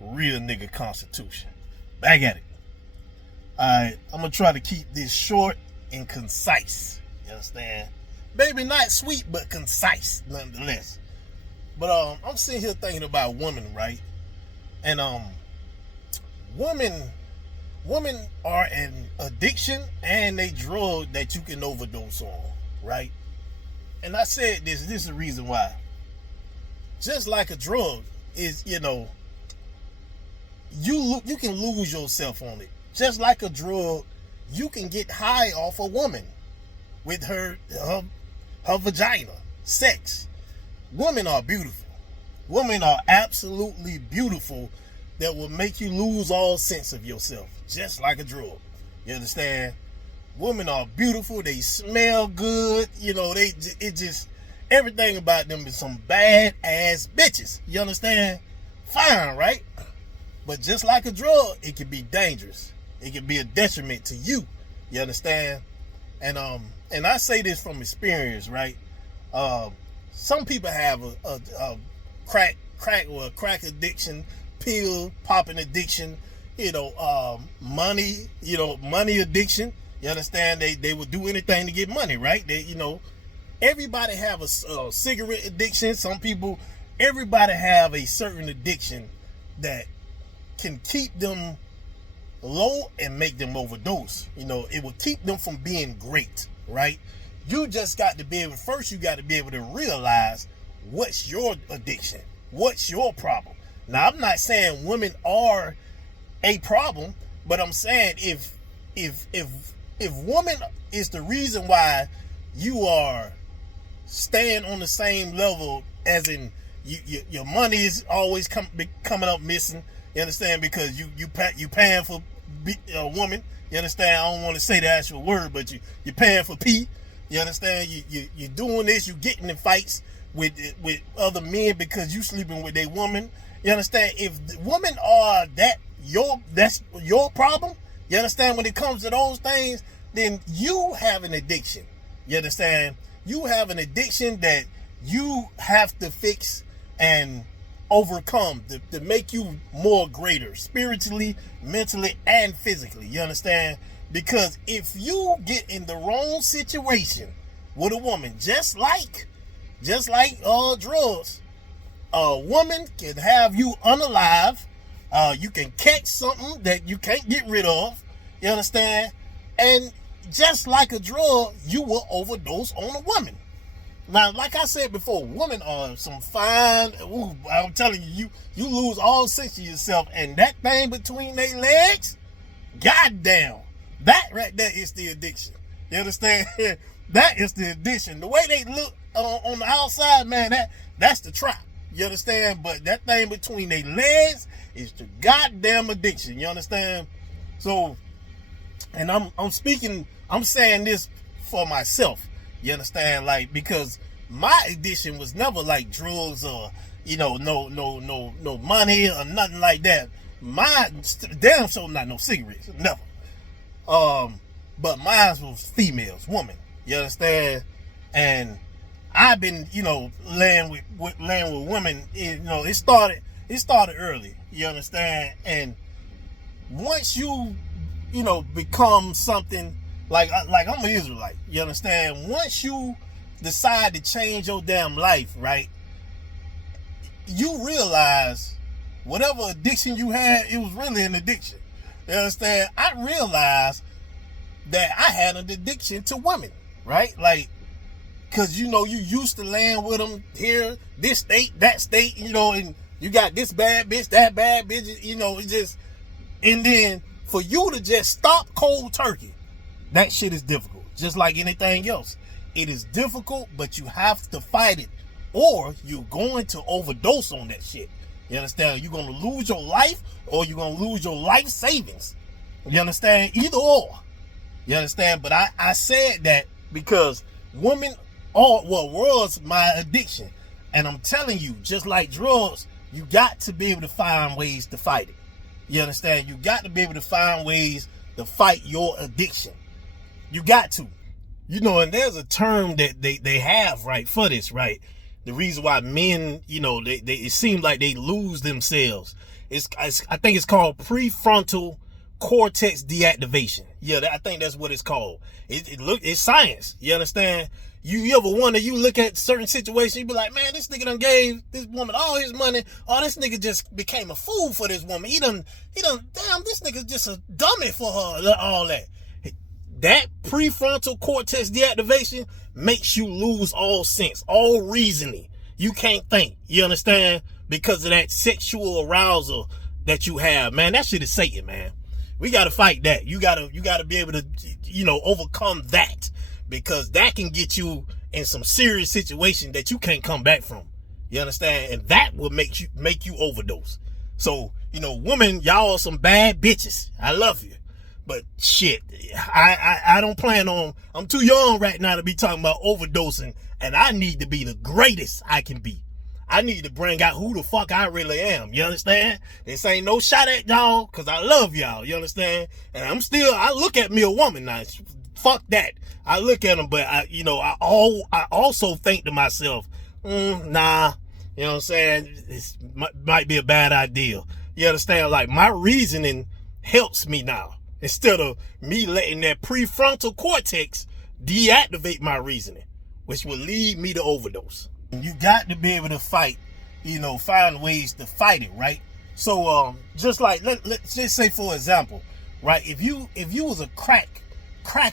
Real nigga constitution. Back at it. Alright, I'm gonna try to keep this short and concise. You understand? Maybe not sweet, but concise nonetheless. But I'm sitting here thinking about women, right? And women are an addiction and a drug that you can overdose on, right? And I said this is the reason why. Just like a drug is, you can lose yourself on it. Just like a drug, you can get high off a woman with her vagina, sex. Women are beautiful. Women are absolutely beautiful that will make you lose all sense of yourself, just like a drug. You understand? Women are beautiful. They smell good. Everything about them is some bad ass bitches. You understand? Fine, right? But just like a drug, it can be dangerous. It can be a detriment to you. You understand? And I say this from experience, right? Some people have a crack or a crack addiction, pill popping addiction, money addiction. You understand? They would do anything to get money, right? Everybody have a cigarette addiction. Everybody have a certain addiction that can keep them low and make them overdose. It will keep them from being great, right? You just got to be able, first you got to be able to realize what's your addiction, what's your problem. Now, I'm not saying women are a problem, but I'm saying if woman is the reason why you are staying on the same level, as in your money is always coming up missing. You understand? Because you paying for a woman. You understand? I don't want to say the actual word, but you're paying for pee. You understand? You're doing this. You getting in fights with other men because you sleeping with a woman. You understand? If women are that's your problem. You understand? When it comes to those things, then you have an addiction. You understand? You have an addiction that you have to fix and overcome to make you more greater spiritually, mentally, and physically. You understand? Because if you get in the wrong situation with a woman, just like drugs, a woman can have you unalive. You can catch something that you can't get rid of. You understand? And just like a drug, you will overdose on a woman. Now, like I said before, women are some fine. I'm telling you, you lose all sense of yourself, and that thing between their legs, goddamn, that right there is the addiction. You understand? That is the addiction. The way they look on the outside, man, that's the trap. You understand? But that thing between their legs is the goddamn addiction. You understand? So, and I'm saying this for myself. You understand? Like, because my addiction was never like drugs or, no money or nothing like that. My damn sure not no cigarettes. Never. But mine was females, women. You understand? And I've been, laying with women. It started early. You understand? And once you, become something like I'm an Israelite. You understand? Once you decide to change your damn life, right? You realize whatever addiction you had, it was really an addiction. You understand? I realized that I had an addiction to women, right? Like, cause you used to laying with them here, this state, that state, and you got this bad bitch, that bad bitch, it just, and then for you to just stop cold turkey, that shit is difficult. Just like anything else. It is difficult, but you have to fight it, or you're going to overdose on that shit. You understand? You're going to lose your life, or you're going to lose your life savings. You understand? Either or. You understand? But I said that because women was my addiction. And I'm telling you, just like drugs, you got to be able to find ways to fight it. You understand? You got to be able to find ways to fight your addiction. You got to. And there's a term that they have, right, for this, right? The reason why men, it seems like they lose themselves I think it's called prefrontal cortex deactivation. Yeah, I think that's what it's called. It's science. You understand? You ever wonder, you look at certain situations, you be like, man, this nigga done gave this woman all his money. Oh, this nigga just became a fool for this woman. He done, damn, this nigga just a dummy for her, all that. That prefrontal cortex deactivation makes you lose all sense, all reasoning. You can't think. You understand? Because of that sexual arousal that you have, man. That shit is Satan, man. We gotta fight that. You gotta be able to, overcome that, because that can get you in some serious situation that you can't come back from. You understand? And that will make you overdose. So, women, y'all are some bad bitches. I love you. But shit, I don't plan on, I'm too young right now to be talking about overdosing, and I need to be the greatest I can be. I need to bring out who the fuck I really am. You understand? This ain't no shot at y'all, because I love y'all. You understand? And I look at me a woman now. Fuck that. I look at them, but I also think to myself, nah, you know what I'm saying? It might be a bad idea. You understand? Like, my reasoning helps me now, instead of me letting that prefrontal cortex deactivate my reasoning, which will lead me to overdose. You got to be able to fight, find ways to fight it, right? So, just like, let's just say, for example, right? If you was a crack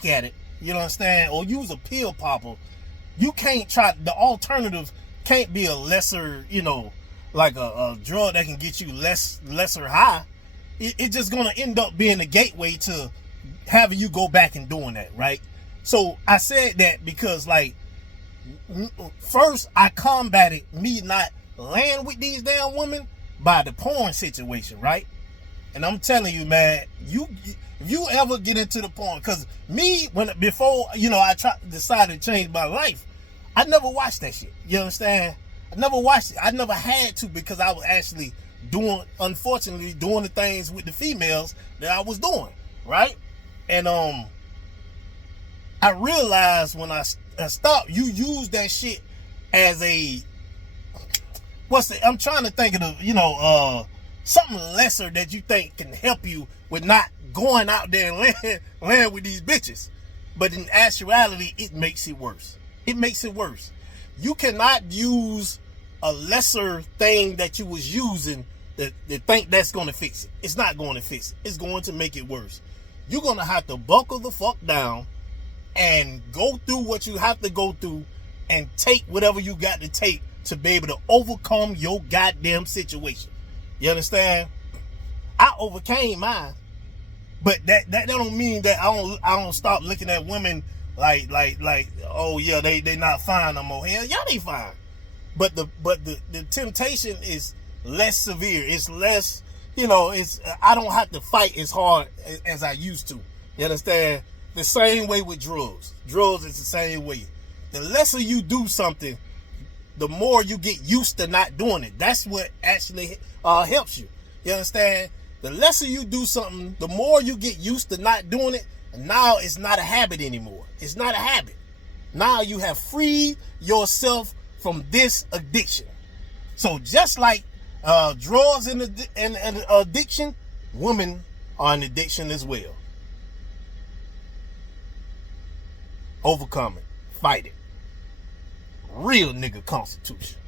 addict, you understand, or you was a pill popper, you can't the alternative can't be a lesser, like a drug that can get you lesser high. It's just gonna end up being a gateway to having you go back and doing that, right? So I said that because, like, first I combated me not laying with these damn women by the porn situation, right? And I'm telling you, man, if you ever get into the porn, because before I decided to change my life, I never watched that shit. You understand? I never watched it. I never had to, because I was actually unfortunately doing the things with the females that I was doing, right? And I realized when I stopped, you use that shit as I'm trying to think of something lesser that you think can help you with not going out there and laying with these bitches. But in actuality, it makes it worse. It makes it worse. You cannot use a lesser thing that you was using that think that's going to fix it. It's not going to fix it. It's going to make it worse. You're going to have to buckle the fuck down and go through what you have to go through and take whatever you got to take to be able to overcome your goddamn situation. You understand? I overcame mine, but that don't mean that I don't stop looking at women like oh yeah, they not fine no more. Hell yeah, they fine. But the temptation is less severe. It's less, I don't have to fight as hard as I used to. You understand? The same way with drugs. Drugs is the same way. The lesser you do something, the more you get used to not doing it. That's what actually helps you. You understand? The lesser you do something, the more you get used to not doing it. And now it's not a habit anymore. It's not a habit. Now you have freed yourself from this addiction. So just like drugs and addiction, women are an addiction as well. Overcome it. Fight it. Real nigga constitution.